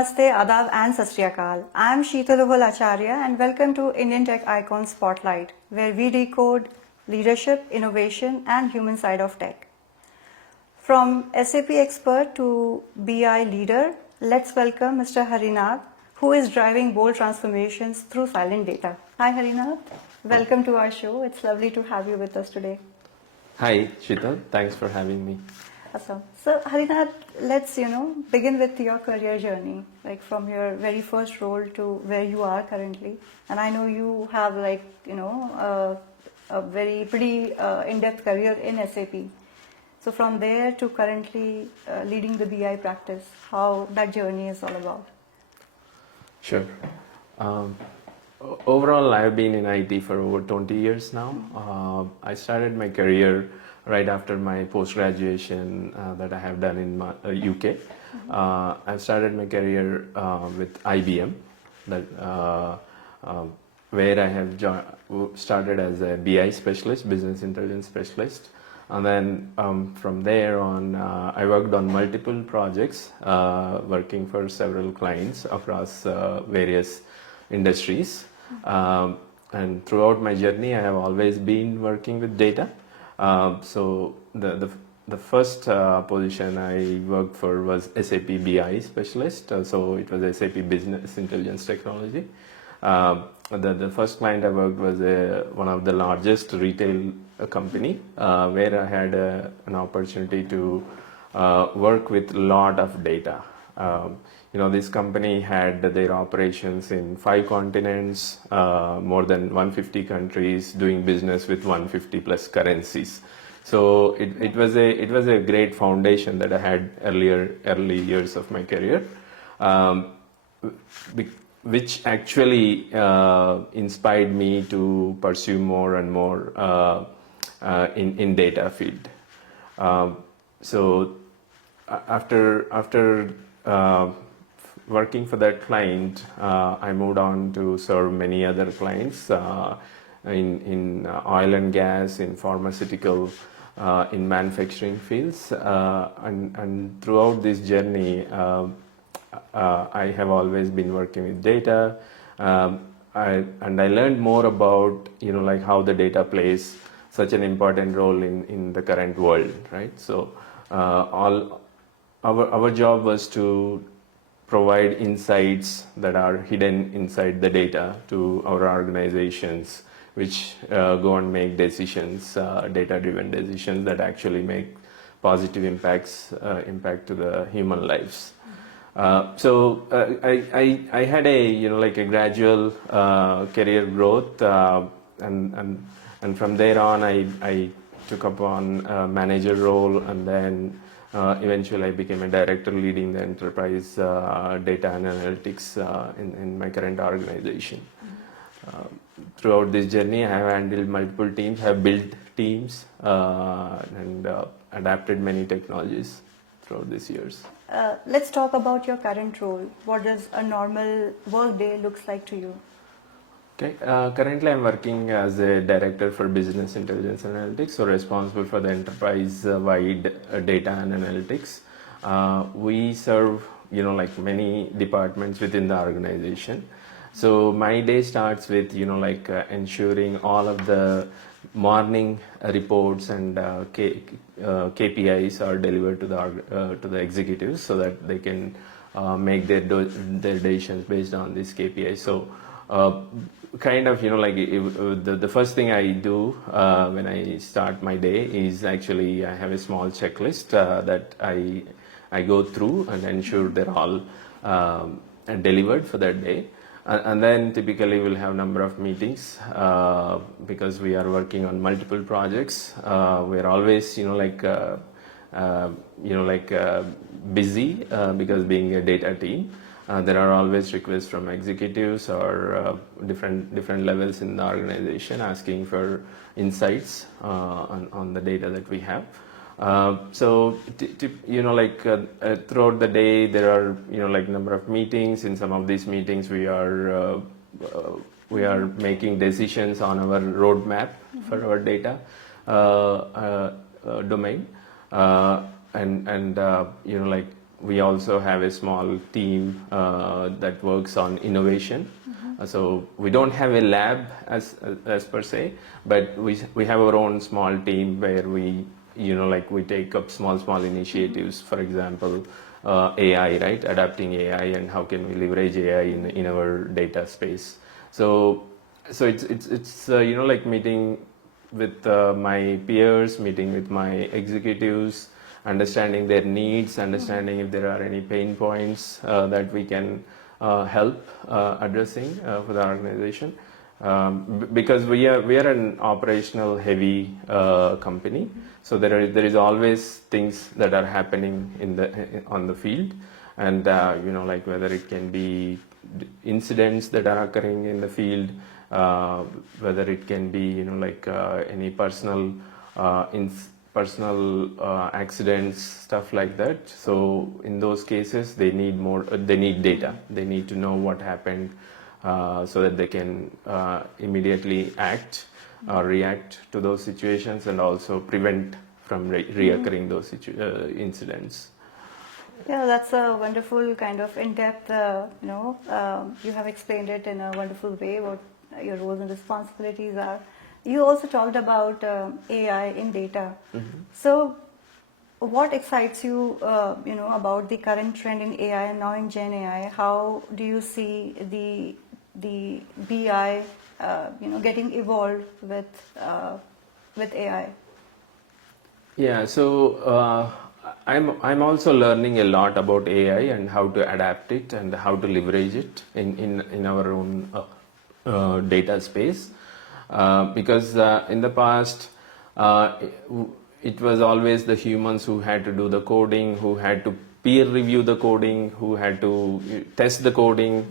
Namaste, Adab and Sat Sri Akal. I am Sheetal Ohal Acharya and welcome to Indian Tech Icon Spotlight, where we decode leadership, innovation and human side of tech. From SAP expert to BI leader, let's welcome Mr. Harinath, who is driving bold transformations through silent data. Hi Harinath, welcome to our show. It's lovely to have you with us today. Hi Sheetal, thanks for having me. Awesome. So Harinath, let's begin with your career journey, like from your very first role to where you are currently. And I know you have a very pretty in-depth career in SAP. So from there to currently leading the BI practice, how that journey is all about. Sure. Overall, I've been in IT for over 20 years now. I started my career right after my post-graduation that I have done in UK. I started my career with IBM, where I have started as a BI specialist, business intelligence specialist. And then from there on, I worked on multiple projects, working for several clients across various industries. And throughout my journey, I have always been working with data. So the first position I worked for was SAP BI specialist. So it was SAP Business Intelligence Technology. The first client I worked was one of the largest retail company, where I had an opportunity to work with a lot of data. This company had their operations in 5 continents, more than 150 countries, doing business with 150 plus currencies. So it was a great foundation that I had early years of my career, which actually inspired me to pursue more and more in data field. So after working for that client, I moved on to serve many other clients in oil and gas, in pharmaceutical, in manufacturing fields, and throughout this journey, I have always been working with data, and I learned more about how the data plays such an important role in the current world, right? So our job was to provide insights that are hidden inside the data to our organizations, which go and make decisions, data-driven decisions that actually make positive impact to the human lives. So I had a gradual career growth, and from there on I took up on a manager role, and then eventually I became a director leading the enterprise data and analytics in my current organization. Throughout this journey, I have handled multiple teams, have built teams, and adapted many technologies throughout these years. Let's talk about your current role. What does a normal work day looks like to you? Okay. Currently, I'm working as a director for business intelligence analytics, so responsible for the enterprise-wide data and analytics. We serve, many departments within the organization. So my day starts with, ensuring all of the morning reports and KPIs are delivered to the executives so that they can make their decisions based on these KPIs. So the first thing I do when I start my day is actually I have a small checklist that I go through and ensure they're all delivered for that day. And then typically we'll have a number of meetings because we are working on multiple projects. We're always busy because being a data team. There are always requests from executives or different levels in the organization asking for insights on the data that we have. So throughout the day there are number of meetings. In some of these meetings we are making decisions on our roadmap for our data domain, and we also have a small team that works on innovation. So we don't have a lab as per se, but we have our own small team where we like we take up small initiatives. For example, AI, right? Adapting AI and how can we leverage AI in our data space. So it's like meeting with my peers, meeting with my executives, understanding their needs, understanding if there are any pain points that we can help addressing for the organization. Because we are an operational heavy company, so there is always things that are happening on the field, and like whether it can be incidents that are occurring in the field, whether it can be like any personal accidents, stuff like that. So in those cases they need data, they need to know what happened, so that they can immediately act or react to those situations and also prevent from reoccurring those incidents. Yeah, that's a wonderful kind of in-depth, you have explained it in a wonderful way, what your roles and responsibilities are. You also talked about AI in data. So what excites you, about the current trend in AI and now in Gen AI? How do you see the BI, getting evolved with AI? Yeah, so I'm also learning a lot about AI and how to adapt it and how to leverage it in our own data space, because in the past it was always the humans who had to do the coding, who had to peer review the coding, who had to test the coding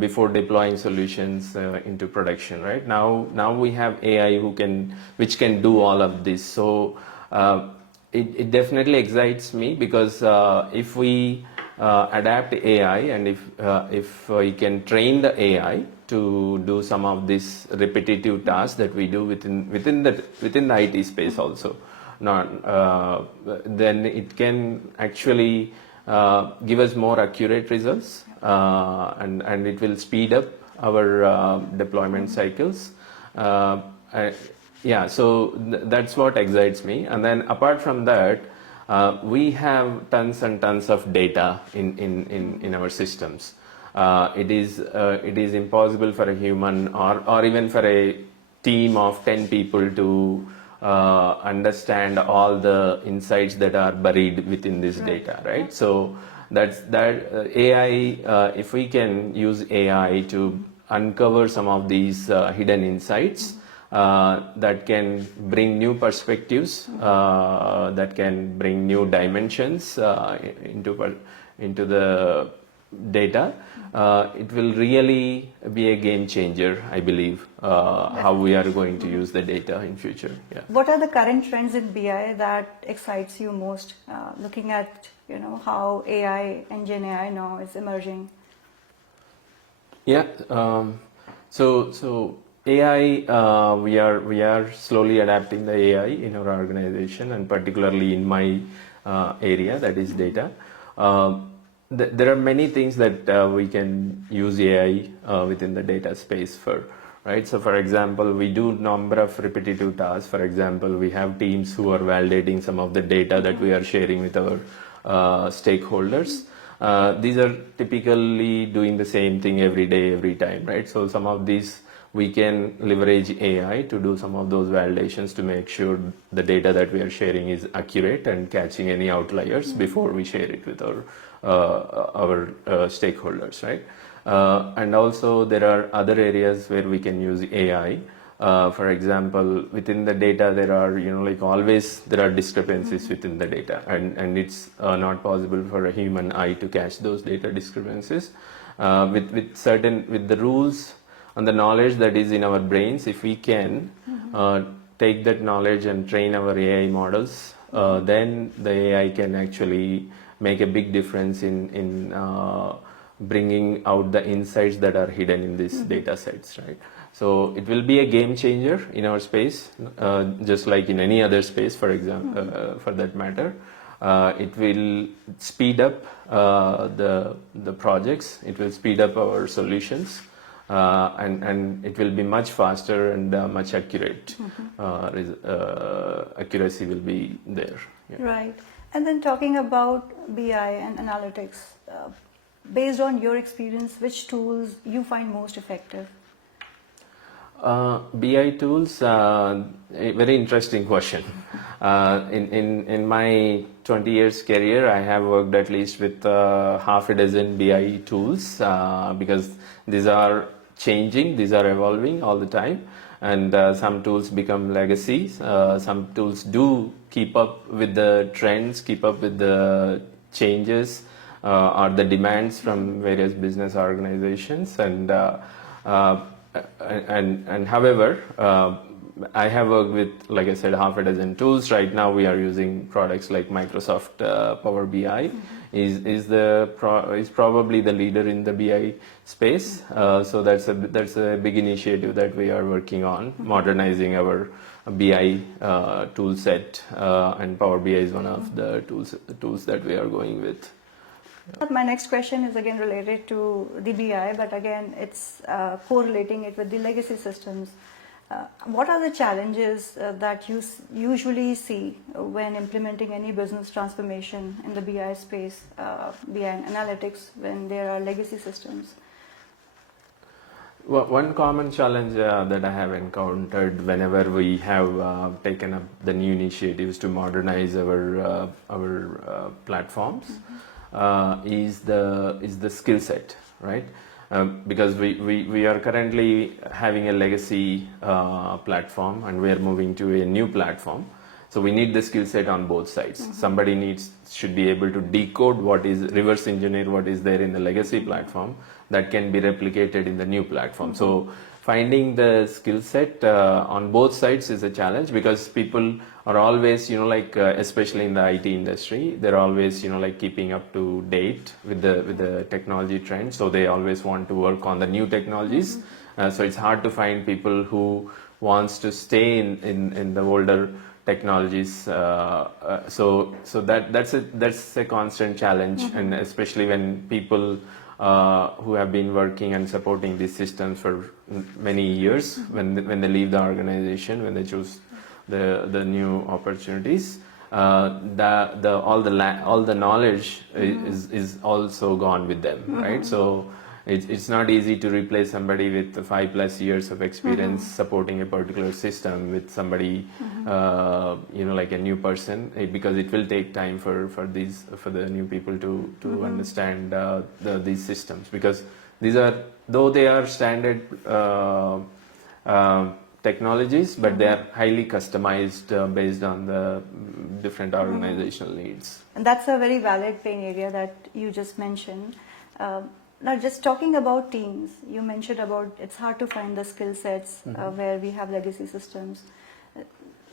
before deploying solutions into production. Right now we have AI which can do all of this. So it definitely excites me, because if we adapt AI and if we can train the AI to do some of these repetitive tasks that we do within the IT space also, then it can actually give us more accurate results, and it will speed up our deployment cycles. Yeah, so that's what excites me. And then apart from that, we have tons and tons of data in our systems. It is impossible for a human or even for a team of 10 people to understand all the insights that are buried within this data, right? So AI, if we can use AI to uncover some of these hidden insights, that can bring new perspectives, that can bring new dimensions into the data, it will really be a game changer, I believe, how we are going to use the data in future. Yeah. What are the current trends in BI that excites you most, looking at how AI and Gen AI now is emerging? Yeah. So AI, we are slowly adapting the AI in our organization, and particularly in my area, that is data. There are many things that we can use AI within the data space for, right? So for example, we do number of repetitive tasks. For example, we have teams who are validating some of the data that we are sharing with our stakeholders. These are typically doing the same thing every day, every time, right? So some of these we can leverage AI to do some of those validations to make sure the data that we are sharing is accurate and catching any outliers before we share it with our stakeholders, right? And also there are other areas where we can use AI. For example, within the data there are, like always there are discrepancies within the data, and it's not possible for a human eye to catch those data discrepancies. With the rules and the knowledge that is in our brains, if we can take that knowledge and train our AI models, then the AI can actually make a big difference in bringing out the insights that are hidden in these data sets, right? So it will be a game changer in our space, just like in any other space, for example, for that matter. It will speed up the projects. It will speed up our solutions, and it will be much faster and much accurate. Accuracy will be there. Yeah. Right. And then talking about BI and analytics, based on your experience, which tools you find most effective? BI tools, a very interesting question. In my 20 years career, I have worked at least with half a dozen BI tools because these are changing, these are evolving all the time, and some tools become legacy. Some tools do keep up with the trends, keep up with the changes or the demands from various business organizations, and however, I have worked with, like I said, half a dozen tools. Right now, we are using products like Microsoft Power BI. Is probably the leader in the BI space. So that's a big initiative that we are working on, modernizing our BI tool set, and Power BI is one of the tools that we are going with. My next question is again related to the BI, but again it's correlating it with the legacy systems. What are the challenges that you usually see when implementing any business transformation in the BI space, BI and analytics, when there are legacy systems? Well, one common challenge that I have encountered whenever we have taken up the new initiatives to modernize our platforms is the skill set, right? Because we are currently having a legacy platform and we are moving to a new platform. So we need the skill set on both sides. Somebody should be able to decode reverse engineer what is there in the legacy platform that can be replicated in the new platform. So finding the skill set on both sides is a challenge because people are always, especially in the IT industry, they're always, keeping up to date with the technology trends. So they always want to work on the new technologies. So it's hard to find people who wants to stay in the older technologies. So that's a constant challenge, and especially when people who have been working and supporting these systems for many years, when they leave the organization, when they choose the new opportunities, all the knowledge is also gone with them, right? So it's not easy to replace somebody with 5+ years of experience supporting a particular system with somebody like a new person, because it will take time for the new people to understand these systems, because though they are standard technologies, but they are highly customized based on the different organizational needs. And that's a very valid pain area that you just mentioned. Now, just talking about teams, you mentioned about it's hard to find the skill sets where we have legacy systems.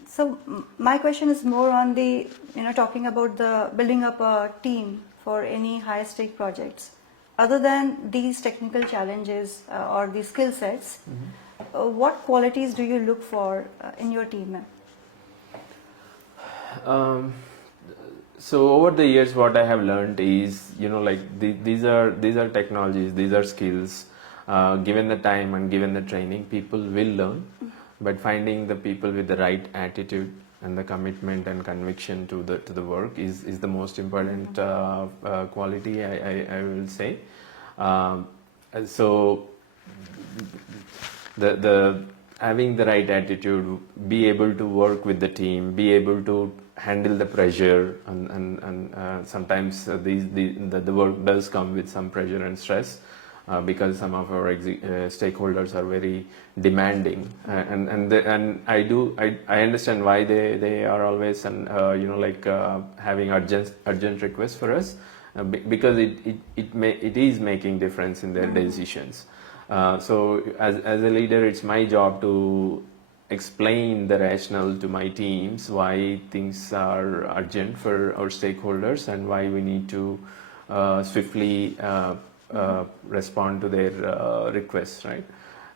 So my question is more on the, talking about the building up a team for any high stake projects. Other than these technical challenges or the skill sets, what qualities do you look for in your team? So over the years, what I have learned is, these are technologies, these are skills. Given the time and given the training, people will learn. But finding the people with the right attitude and the commitment and conviction to the work is the most important quality, I will say. So the having the right attitude, be able to work with the team, be able to handle the pressure, and sometimes the work does come with some pressure and stress because some of our stakeholders are very demanding, and I understand why they are always having urgent requests for us because it is making difference in their decisions. So as a leader, it's my job to explain the rationale to my teams why things are urgent for our stakeholders and why we need to swiftly respond to their requests, right?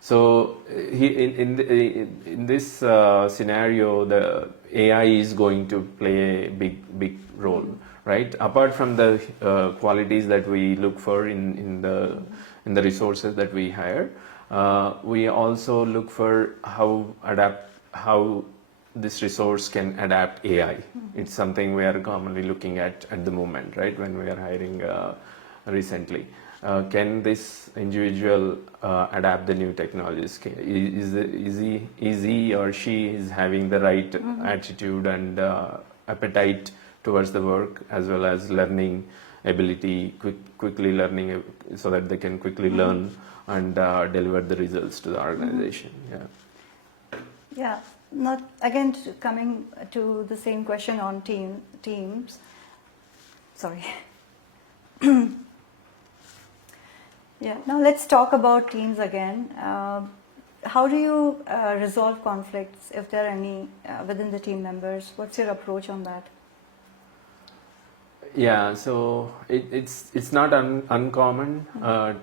So in this scenario, the AI is going to play a big role, right? Apart from the qualities that we look for in the resources that we hire, we also look for how this resource can adapt AI. It's something we are commonly looking at the moment, right? When we are hiring recently. Can this individual adapt the new technologies? Is he or she is having the right attitude and appetite towards the work, as well as learning ability, quickly learning, so that they can quickly learn and deliver the results to the organization. Yeah. Not again coming to the same question on teams. Sorry. Yeah. Now let's talk about teams again. How do you resolve conflicts, if there are any, within the team members? What's your approach on that? Yeah, so it's not uncommon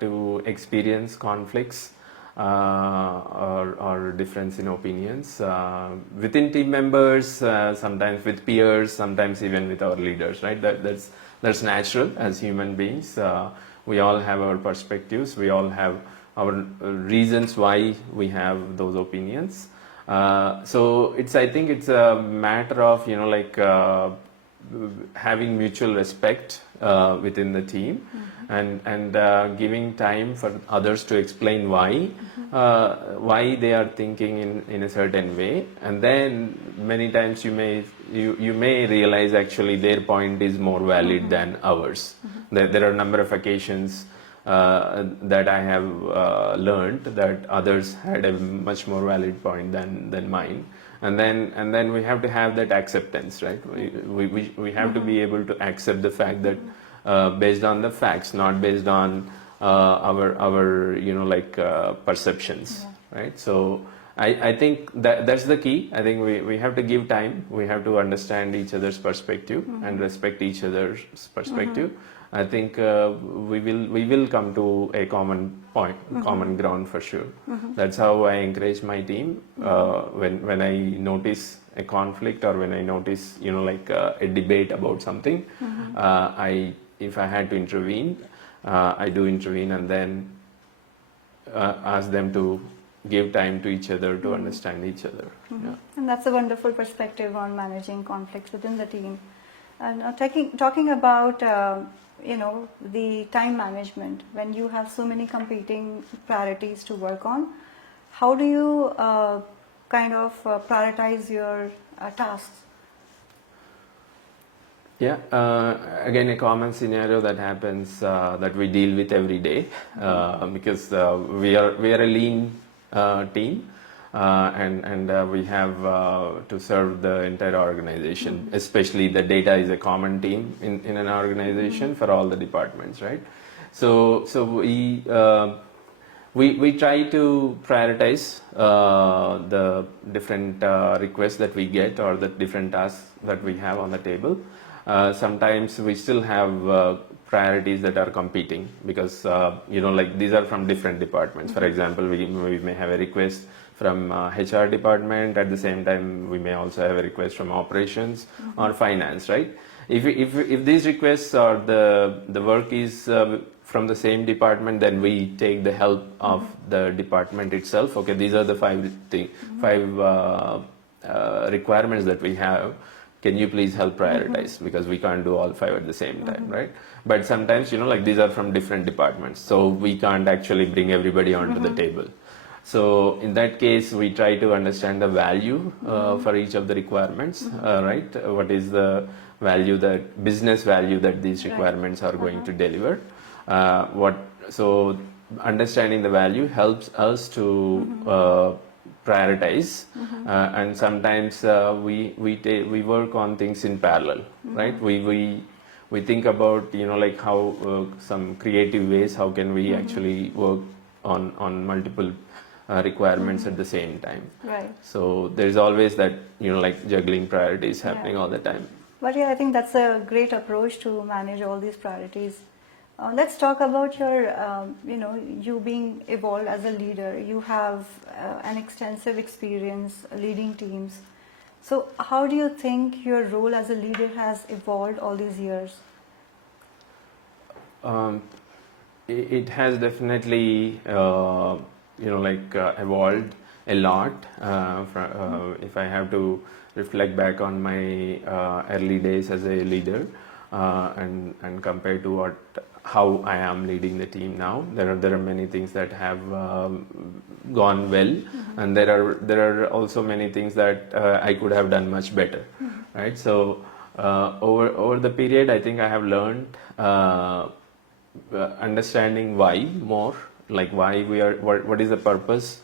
to experience conflicts or difference in opinions within team members, sometimes with peers, sometimes even with our leaders, right? That's natural as human beings. We all have our perspectives, we all have our reasons why we have those opinions. So I think it's a matter of, having mutual respect within the team, and giving time for others to explain why they are thinking in a certain way, and then many times you may realize actually their point is more valid than ours. There are a number of occasions that I have learned that others had a much more valid point than mine. And then we have to have that acceptance, right? We have to be able to accept the fact that based on the facts, not based on our perceptions, right? So I think that's the key. I think we have to give time. We have to understand each other's perspective and respect each other's perspective. I think we will come to a common point, common ground for sure. That's how I encourage my team when I notice a conflict, or when I notice a debate about something. If I had to intervene, I do intervene, and then ask them to give time to each other to understand each other. Yeah. And that's a wonderful perspective on managing conflicts within the team. And talking about the time management, when you have so many competing priorities to work on, how do you prioritize your tasks? Yeah, again, a common scenario that happens that we deal with every day, because we are a lean team, and we have to serve the entire organization. Especially the data is a common team in an organization for all the departments, right? So we try to prioritize the different requests that we get, or the different tasks that we have on the table. Sometimes we still have priorities that are competing, because these are from different departments. For example, we may have a request from HR department. At the same time, we may also have a request from operations or finance, right? If these requests or the work is from the same department, then we take the help of the department itself. Okay, these are the five requirements that we have. Can you please help prioritize? Because we can't do all five at the same time, right? But sometimes, these are from different departments, so we can't actually bring everybody onto the table. So in that case, we try to understand the value for each of the requirements, right? What is the value, that business value that these requirements are going to deliver? So understanding the value helps us to prioritize, and sometimes we work on things in parallel, right? We think about how some creative ways, how can we actually work on multiple requirements at the same time. Right. So there's always that juggling priorities happening all the time. But yeah, I think that's a great approach to manage all these priorities. Let's talk about your, you being evolved as a leader. You have an extensive experience leading teams. So, how do you think your role as a leader has evolved all these years? It has definitely, evolved a lot. If I have to reflect back on my early days as a leader, and compare to how I am leading the team now, there are many things that have gone well, and there are also many things that I could have done much better, right? So over the period, I think I have learned understanding why more, like why we are, what is the purpose,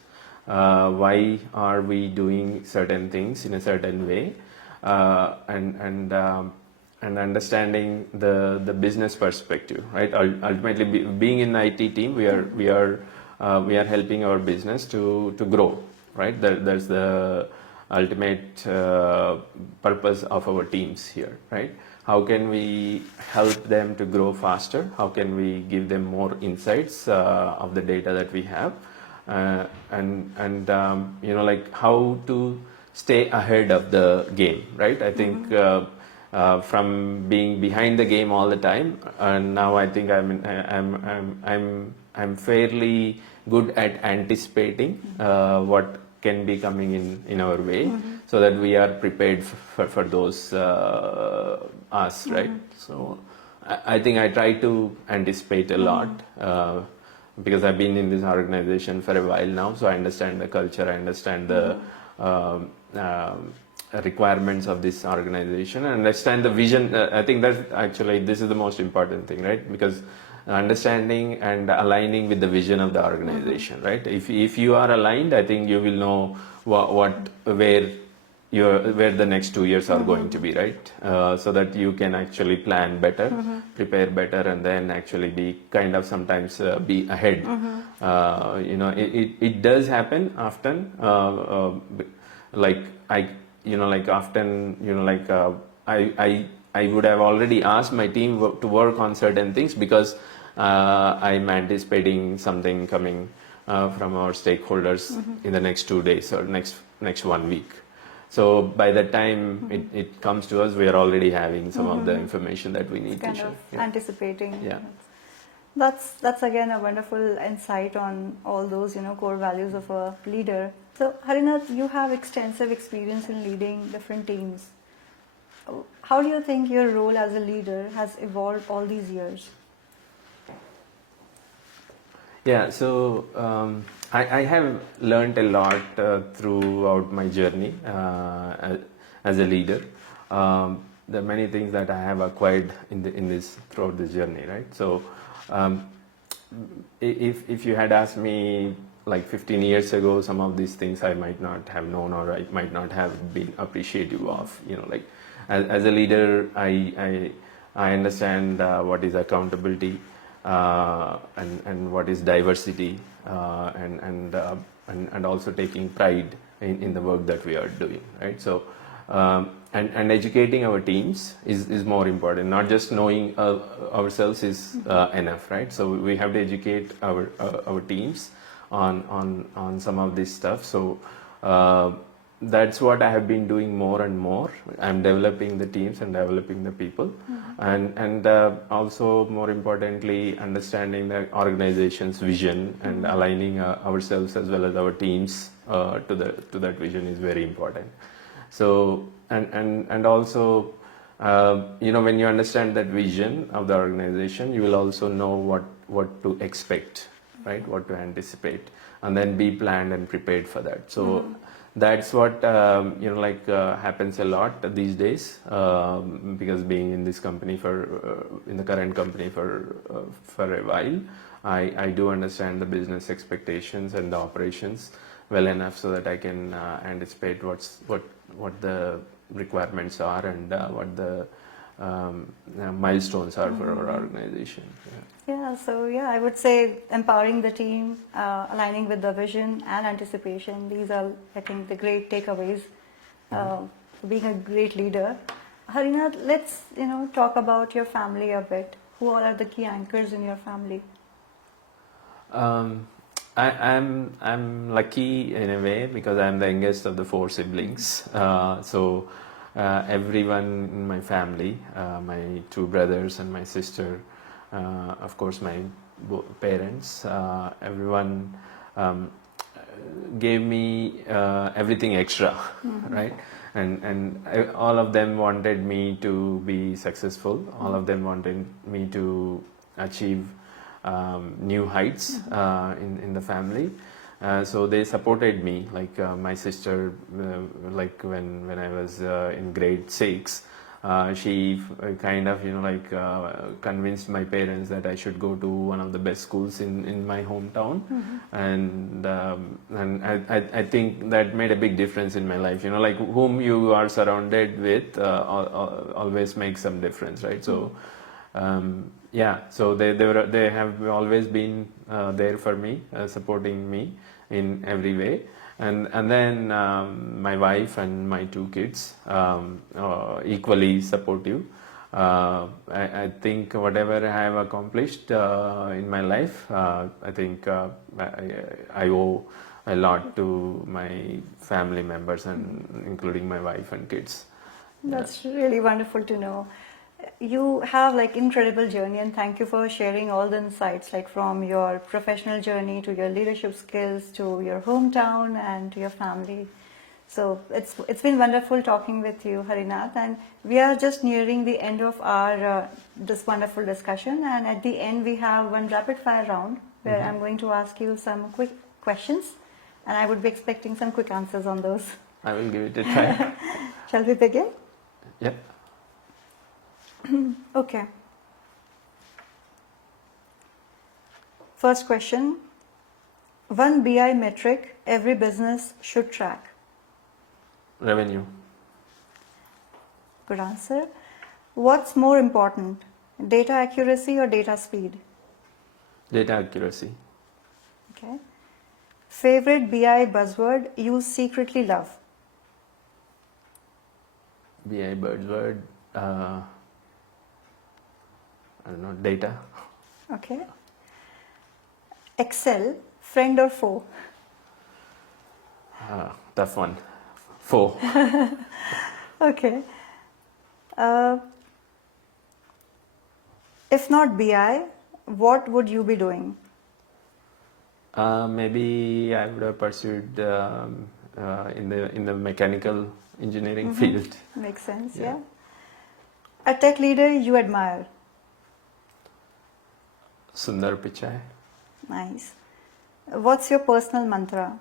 why are we doing certain things in a certain way, and understanding the business perspective, right? Ultimately, being in the IT team, we are helping our business to grow, right? There's the ultimate purpose of our teams here, right? How can we help them to grow faster? How can we give them more insights of the data that we have, like how to stay ahead of the game, right? I think from being behind the game all the time, and now I think I'm fairly good at anticipating what can be coming in our way, so that we are prepared for those us, right? So I think I try to anticipate a lot, because I've been in this organization for a while now, so I understand the culture, I understand the requirements of this organization, and understand the vision. I think that actually this is the most important thing, right? Because understanding and aligning with the vision of the organization, right? If you are aligned, I think you will know where the next 2 years are going to be, right? So that you can actually plan better, prepare better, and then actually be kind of sometimes be ahead. It does happen often, I would have already asked my team to work on certain things, because I'm anticipating something coming from our stakeholders in the next 2 days or next 1 week. So by the time it comes to us, we are already having some of the information that we need to share. Anticipating. Yeah. That's again a wonderful insight on all those core values of a leader. So Harinath, you have extensive experience in leading different teams. How do you think your role as a leader has evolved all these years? Yeah, so I have learned a lot throughout my journey as a leader. There are many things that I have acquired throughout this journey, right? So if you had asked me like 15 years ago, some of these things I might not have known, or I might not have been appreciative of. As a leader, I understand what is accountability, and what is diversity, and also taking pride in the work that we are doing, right? So and educating our teams is more important. Not just knowing ourselves is enough, right? So we have to educate our teams on some of this stuff. So that's what I have been doing more and more. I'm developing the teams and developing the people, and also more importantly, understanding the organization's vision and aligning ourselves as well as our teams to that vision is very important. So and also, when you understand that vision of the organization, you will also know what to expect, right? What to anticipate, and then be planned and prepared for that. So that's what happens a lot these days, because being in this company in the current company for a while, I do understand the business expectations and the operations well enough so that I can anticipate what the requirements are, and what the milestones are for our organization. I would say empowering the team, aligning with the vision and anticipation. These are, I think, the great takeaways for being a great leader. Harinath, let's talk about your family a bit. Who all are the key anchors in your family? I'm lucky in a way because I'm the youngest of the 4 siblings. So everyone in my family, my 2 brothers and my sister, of course my parents, everyone gave me everything extra, right? And all of them wanted me to be successful. All of them wanted me to achieve new heights in the family. So they supported me. Like my sister, like when I was in grade 6, she kind of convinced my parents that I should go to one of the best schools in my hometown, and I think that made a big difference in my life. Like whom you are surrounded with always makes some difference, right? So. So they have always been there for me, supporting me in every way, and then my wife and my 2 kids equally supportive. I think whatever I have accomplished in my life, I think I owe a lot to my family members and including my wife and kids. That's really wonderful to know. You have like incredible journey, and thank you for sharing all the insights, like from your professional journey to your leadership skills to your hometown and to your family. So it's been wonderful talking with you, Harinath, and we are just nearing the end of our this wonderful discussion. And at the end, we have one rapid fire round where I'm going to ask you some quick questions, and I would be expecting some quick answers on those. I will give it a try. Shall we begin? Yeah. Okay. First question. One BI metric every business should track. Revenue. Good answer. What's more important, data accuracy or data speed? Data accuracy. Okay. Favorite BI buzzword you secretly love? BI buzzword. I don't know, data. Okay. Excel, friend or foe? Tough one. 4. Okay. If not BI, what would you be doing? Maybe I would have pursued in the mechanical engineering field. Makes sense, Yeah. yeah. A tech leader you admire? Sundar Pichai. Nice. What's your personal mantra?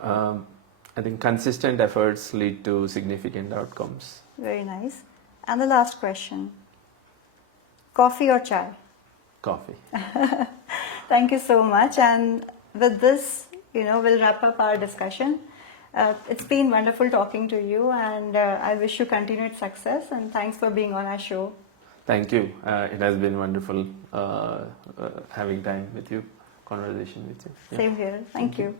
I think consistent efforts lead to significant outcomes. Very nice. And the last question. Coffee or chai? Coffee. Thank you so much. And with this, we'll wrap up our discussion. It's been wonderful talking to you, and I wish you continued success, and thanks for being on our show. Thank you. It has been wonderful having time with you, conversation with you. Yeah. Same here. Thank you.